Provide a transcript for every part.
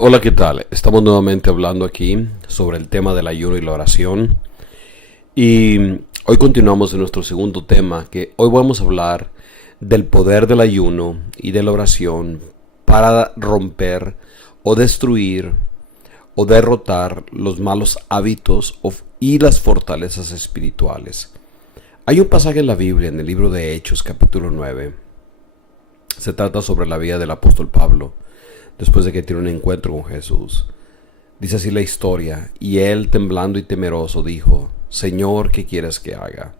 Hola, ¿qué tal? Estamos nuevamente hablando aquí sobre el tema del ayuno y la oración. Y hoy continuamos en nuestro segundo tema, que hoy vamos a hablar del poder del ayuno y de la oración para romper o destruir o derrotar los malos hábitos y las fortalezas espirituales. Hay un pasaje en la Biblia, en el libro de Hechos, capítulo 9. Se trata sobre la vida del apóstol Pablo, después de que tiene un encuentro con Jesús. Dice así la historia: y él, temblando y temeroso, dijo: Señor, ¿qué quieres que haga?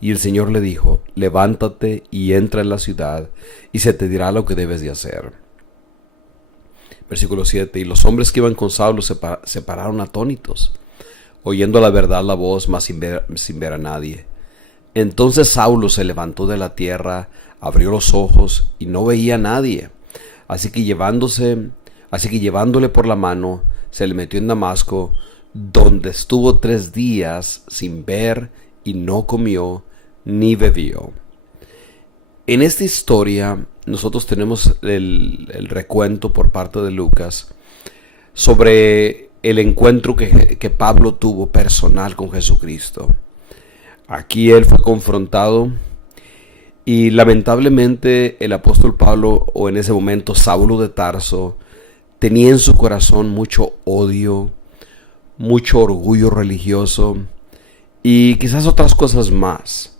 Y el Señor le dijo: levántate y entra en la ciudad, y se te dirá lo que debes de hacer. Versículo 7: y los hombres que iban con Saulo se pararon atónitos, oyendo la verdad la voz, mas sin ver a nadie. Entonces Saulo se levantó de la tierra, abrió los ojos, y no veía a nadie. Así que llevándole por la mano, se le metió en Damasco, donde estuvo 3 días sin ver, y no comió ni bebió. En esta historia nosotros tenemos el recuento por parte de Lucas sobre el encuentro que Pablo tuvo personal con Jesucristo. Aquí él fue confrontado y lamentablemente el apóstol Pablo, o en ese momento Saulo de Tarso, tenía en su corazón mucho odio, mucho orgullo religioso y quizás otras cosas más.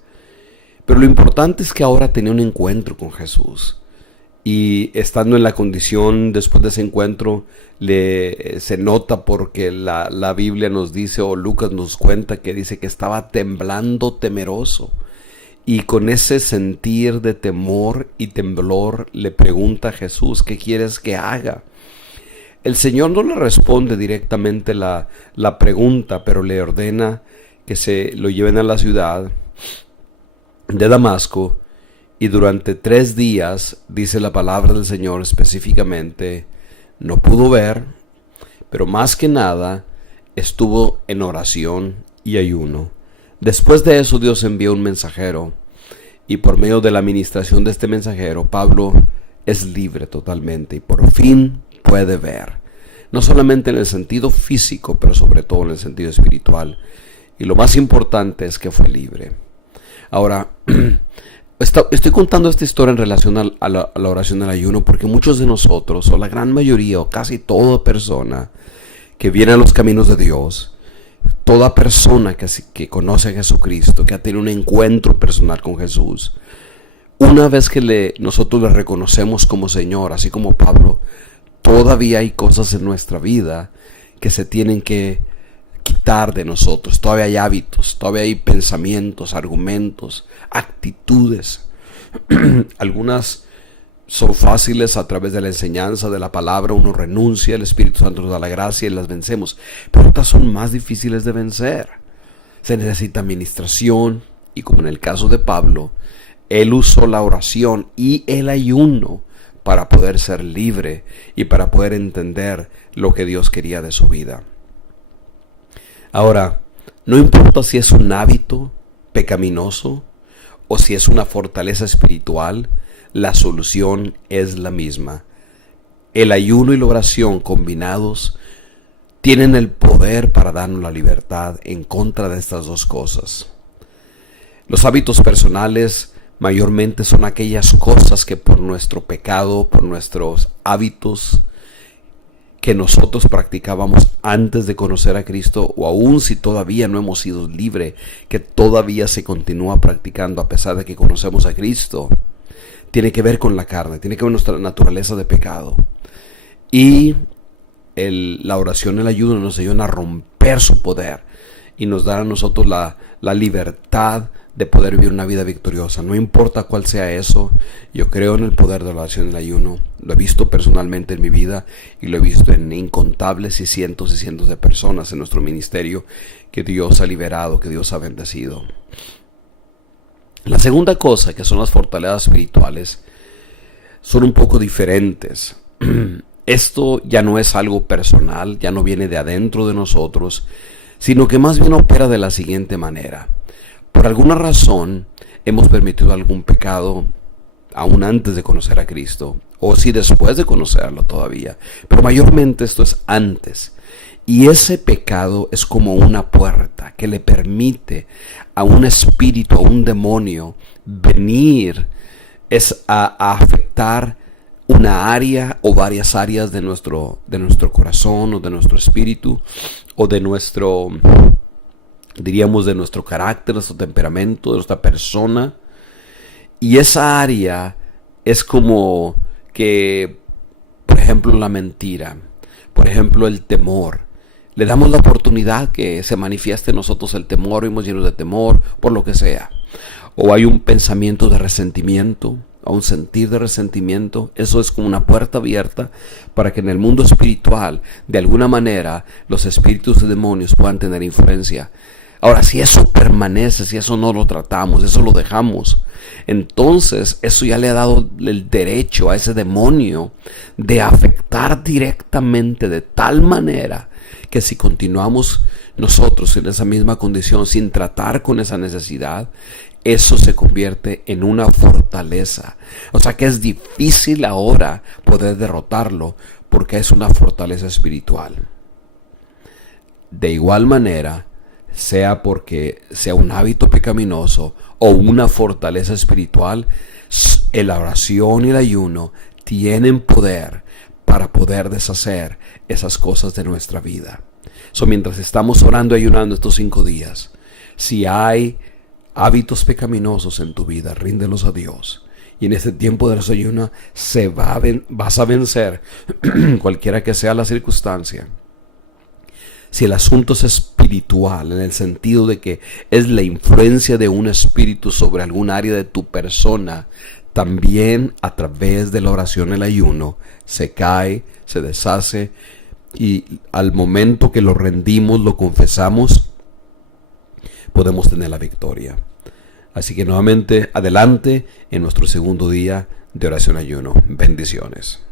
Pero lo importante es que ahora tenía un encuentro con Jesús. Y estando en la condición después de ese encuentro, se nota porque la Biblia nos dice, o Lucas nos cuenta, que dice que estaba temblando temeroso. Y con ese sentir de temor y temblor le pregunta a Jesús: ¿qué quieres que haga? El Señor no le responde directamente la pregunta, pero le ordena que se lo lleven a la ciudad de Damasco. Y durante 3 días, dice la palabra del Señor específicamente, no pudo ver, pero más que nada estuvo en oración y ayuno. Después de eso, Dios envió un mensajero, y por medio de la administración de este mensajero, Pablo es libre totalmente y por fin puede ver. No solamente en el sentido físico, pero sobre todo en el sentido espiritual. Y lo más importante es que fue libre. Ahora, estoy contando esta historia en relación a la oración del ayuno porque muchos de nosotros, o la gran mayoría, o casi toda persona que viene a los caminos de Dios, toda persona que conoce a Jesucristo, que ha tenido un encuentro personal con Jesús, una vez que nosotros le reconocemos como Señor, así como Pablo, todavía hay cosas en nuestra vida que se tienen que quitar de nosotros. Todavía hay hábitos, todavía hay pensamientos, argumentos, actitudes. Algunas son fáciles a través de la enseñanza de la palabra, uno renuncia, el Espíritu Santo nos da la gracia y las vencemos. Pero otras son más difíciles de vencer. Se necesita administración y, como en el caso de Pablo, él usó la oración y el ayuno para poder ser libre y para poder entender lo que Dios quería de su vida. Ahora, no importa si es un hábito pecaminoso o si es una fortaleza espiritual, la solución es la misma. El ayuno y la oración combinados tienen el poder para darnos la libertad en contra de estas dos cosas. Los hábitos personales mayormente son aquellas cosas que por nuestro pecado, por nuestros hábitos que nosotros practicábamos antes de conocer a Cristo, o aún si todavía no hemos sido libres, que todavía se continúa practicando a pesar de que conocemos a Cristo, tiene que ver con la carne, tiene que ver con nuestra naturaleza de pecado. Y la oración y el ayuno nos ayudan a romper su poder y nos dan a nosotros la libertad de poder vivir una vida victoriosa. No importa cuál sea eso, yo creo en el poder de la oración y el ayuno. Lo he visto personalmente en mi vida y lo he visto en incontables y cientos de personas en nuestro ministerio que Dios ha liberado, que Dios ha bendecido. La segunda cosa, que son las fortalezas espirituales, son un poco diferentes. Esto ya no es algo personal, ya no viene de adentro de nosotros, sino que más bien opera de la siguiente manera. Por alguna razón hemos permitido algún pecado, aún antes de conocer a Cristo, o si después de conocerlo todavía, pero mayormente esto es antes. Y ese pecado es como una puerta que le permite a un espíritu, a un demonio, venir a afectar una área o varias áreas de nuestro corazón o de nuestro espíritu o de nuestro, diríamos, de nuestro carácter, de nuestro temperamento, de nuestra persona. Y esa área es como que, por ejemplo, la mentira, por ejemplo, el temor. Le damos la oportunidad que se manifieste en nosotros el temor, vivimos llenos de temor, por lo que sea. O hay un pensamiento de resentimiento, o un sentir de resentimiento. Eso es como una puerta abierta para que en el mundo espiritual, de alguna manera, los espíritus de demonios puedan tener influencia. Ahora, si eso permanece, si eso no lo tratamos, eso lo dejamos, entonces eso ya le ha dado el derecho a ese demonio de afectar directamente de tal manera que si continuamos nosotros en esa misma condición sin tratar con esa necesidad, eso se convierte en una fortaleza. O sea que es difícil ahora poder derrotarlo porque es una fortaleza espiritual. De igual manera, sea porque sea un hábito pecaminoso o una fortaleza espiritual, la oración y el ayuno tienen poder para poder deshacer esas cosas de nuestra vida. Mientras estamos orando y ayunando estos 5 días, si hay hábitos pecaminosos en tu vida, ríndelos a Dios. Y en este tiempo de desayuno vas a vencer cualquiera que sea la circunstancia. Si el asunto es espiritual, en el sentido de que es la influencia de un espíritu sobre algún área de tu persona, también a través de la oración y el ayuno se cae, se deshace, y al momento que lo rendimos, lo confesamos, podemos tener la victoria. Así que nuevamente adelante en nuestro segundo día de oración y ayuno. Bendiciones.